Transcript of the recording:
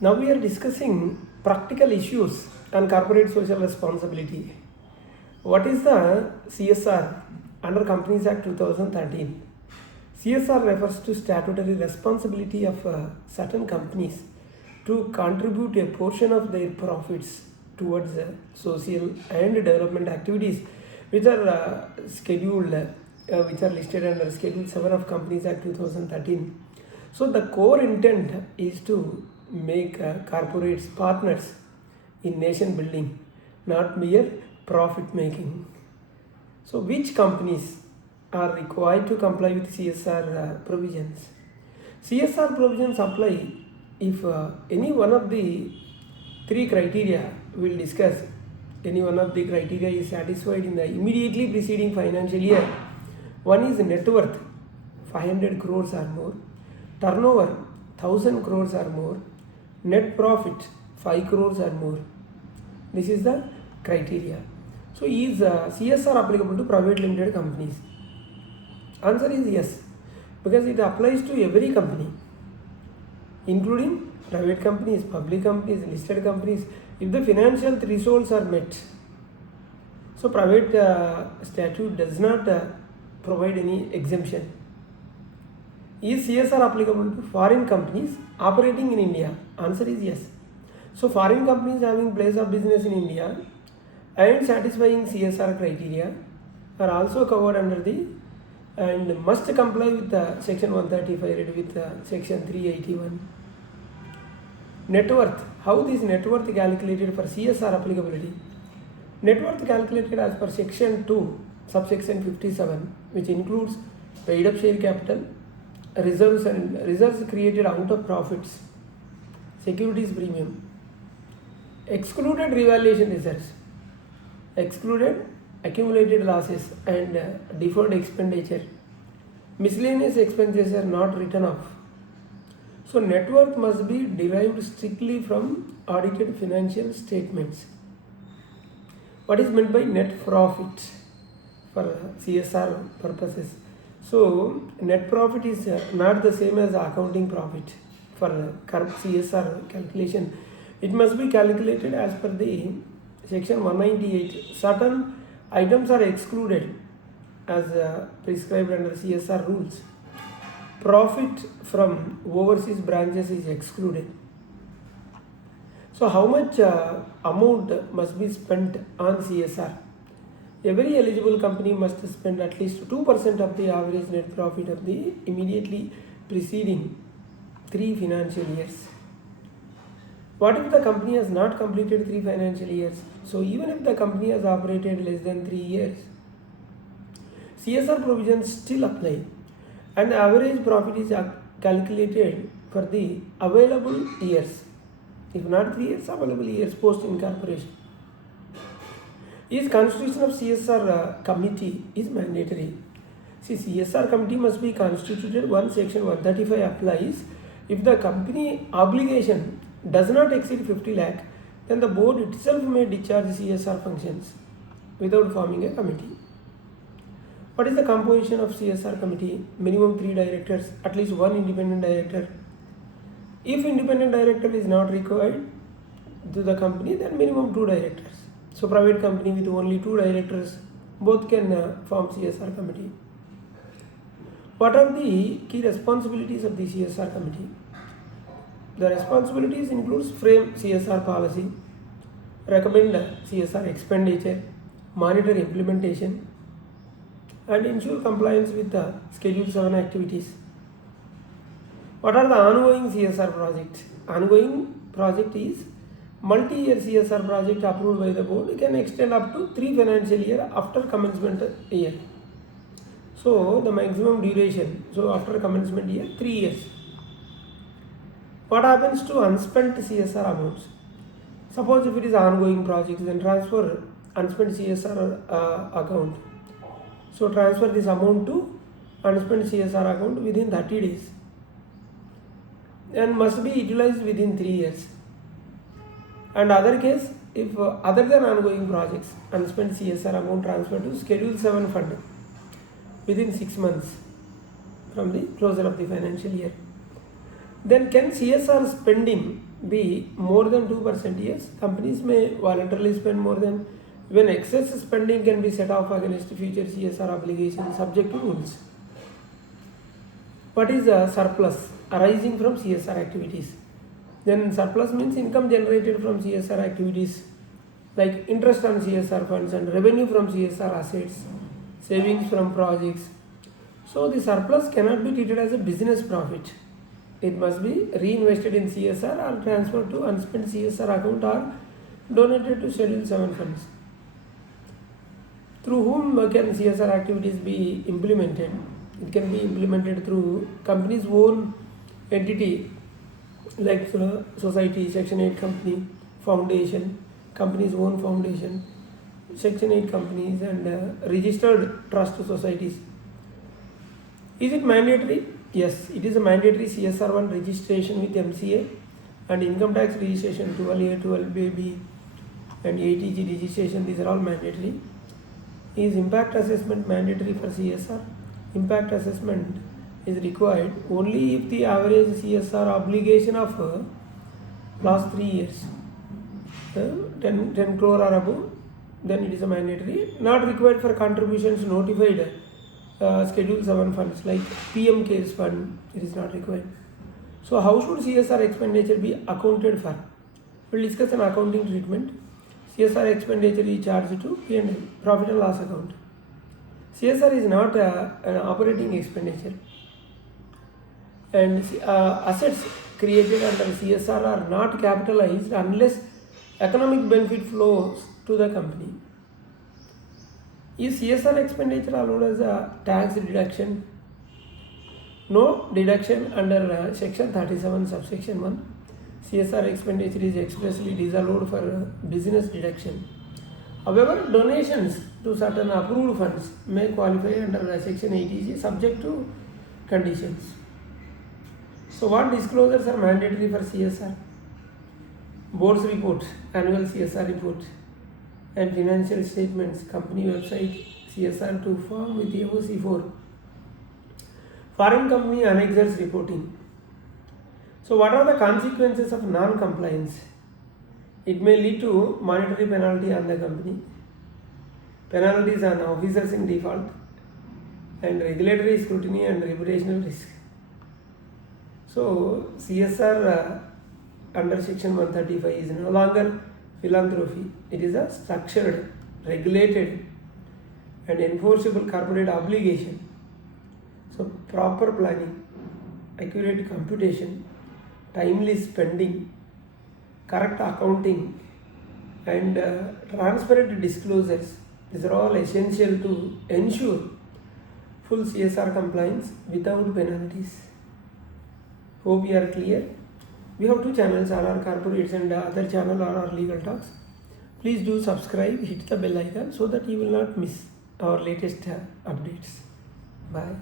Now we are discussing practical issues on corporate social responsibility. What is the CSR under Companies Act 2013? CSR refers to statutory responsibility of certain companies to contribute a portion of their profits towards social and development activities which are which are listed under Schedule 7 of Companies Act 2013. So the core intent is to make corporates partners in nation building, not mere profit making. So which companies are required to comply with CSR provisions? CSR provisions apply if any one of the three criteria we will discuss. Any one of the criteria is satisfied in the immediately preceding financial year. One is net worth 500 crores or more, turnover 1000 crores or more, net profit 5 crores or more. This is the criteria. So is CSR applicable to private limited companies? Answer is yes, because it applies to every company, including private companies, public companies, listed companies, if the financial thresholds are met. So private statute does not provide any exemption. Is CSR applicable to foreign companies operating in India? Answer is yes. So foreign companies having place of business in India and satisfying CSR criteria are also covered under the and must comply with section 135 with section 381. Net worth. How this net worth calculated for CSR applicability? Net worth calculated as per section 2 subsection 57, which includes paid up share capital, reserves and reserves created out of profits, securities premium, excluded revaluation reserves, excluded accumulated losses and deferred expenditure. Miscellaneous expenses are not written off. So net worth must be derived strictly from audited financial statements. What is meant by net profit for CSR purposes? So net profit is not the same as accounting profit for CSR calculation. It must be calculated as per the section 198. Certain items are excluded as prescribed under CSR rules. Profit from overseas branches is excluded. So how much amount must be spent on CSR? Every eligible company must spend at least 2% of the average net profit of the immediately preceding 3 financial years. What if the company has not completed 3 financial years? So even if the company has operated less than 3 years, CSR provisions still apply, and the average profit is calculated for the available years. If not 3 years, available years post incorporation. Is constitution of CSR committee is mandatory. See, CSR committee must be constituted once section 135 applies. If the company obligation does not exceed 50 lakh, then the board itself may discharge CSR functions without forming a committee. What is the composition of CSR committee? Minimum 3 directors, at least 1 independent director. If independent director is not required to the company, then minimum 2 directors. So private company with only 2 directors, both can form CSR committee. What are the key responsibilities of the CSR committee? The responsibilities includes frame CSR policy, recommend CSR expenditure, monitor implementation, and ensure compliance with the Schedule 7 activities. What are the ongoing CSR projects? Ongoing project is multi-year CSR project approved by the board can extend up to 3 financial year after commencement year. So the maximum duration, so after commencement year, 3 years. What happens to unspent CSR amounts? Suppose if it is ongoing project, then transfer unspent CSR account. So transfer this amount to unspent CSR account within 30 days and must be utilized within 3 years. And other case, if other than ongoing projects, unspent CSR amount transferred to Schedule 7 fund within 6 months from the closure of the financial year. Then can CSR spending be more than 2%, yes, companies may voluntarily spend more than, when excess spending can be set off against future CSR obligations subject to rules. What is a surplus arising from CSR activities? Then surplus means income generated from CSR activities like interest on CSR funds and revenue from CSR assets, savings from projects. So the surplus cannot be treated as a business profit. It must be reinvested in CSR or transferred to unspent CSR account or donated to Schedule 7 funds. Through whom can CSR activities be implemented? It can be implemented through company's own entity like society, Section 8 company, foundation, company's own foundation, Section 8 companies and registered trust societies. Is it mandatory? Yes, it is a mandatory CSR 1 registration with MCA and income tax registration 12A, 12BB and ATG registration. These are all mandatory. Is impact assessment mandatory for CSR? Impact assessment is required only if the average CSR obligation of last 3 years 10 crore or above, then it is a mandatory. Not required for contributions notified Schedule 7 funds like PM CARES fund, it is not required. So how should CSR expenditure be accounted for? We will discuss an accounting treatment. CSR expenditure is charged to P&L, profit and loss account. CSR is not an operating expenditure, and assets created under CSR are not capitalized unless economic benefit flows to the company. Is CSR expenditure allowed as a tax deduction? No deduction under section 37 subsection 1. CSR expenditure is expressly disallowed for business deduction. However, donations to certain approved funds may qualify under section 80G subject to conditions. So what disclosures are mandatory for CSR? Board's report, annual CSR report and financial statements, company website, CSR 2 form with AOC 4. Foreign company annexures reporting. So what are the consequences of non-compliance? It may lead to monetary penalty on the company, penalties on officers in default, and regulatory scrutiny and reputational risk. So CSR under section 135 is no longer philanthropy. It is a structured, regulated and enforceable corporate obligation. So proper planning, accurate computation, timely spending, correct accounting and transparent disclosures, these are all essential to ensure full CSR compliance without penalties. Hope you are clear. We have 2 channels, RR Corporates and other channel RR Legal Talks. Please do subscribe, hit the bell icon so that you will not miss our latest updates. Bye.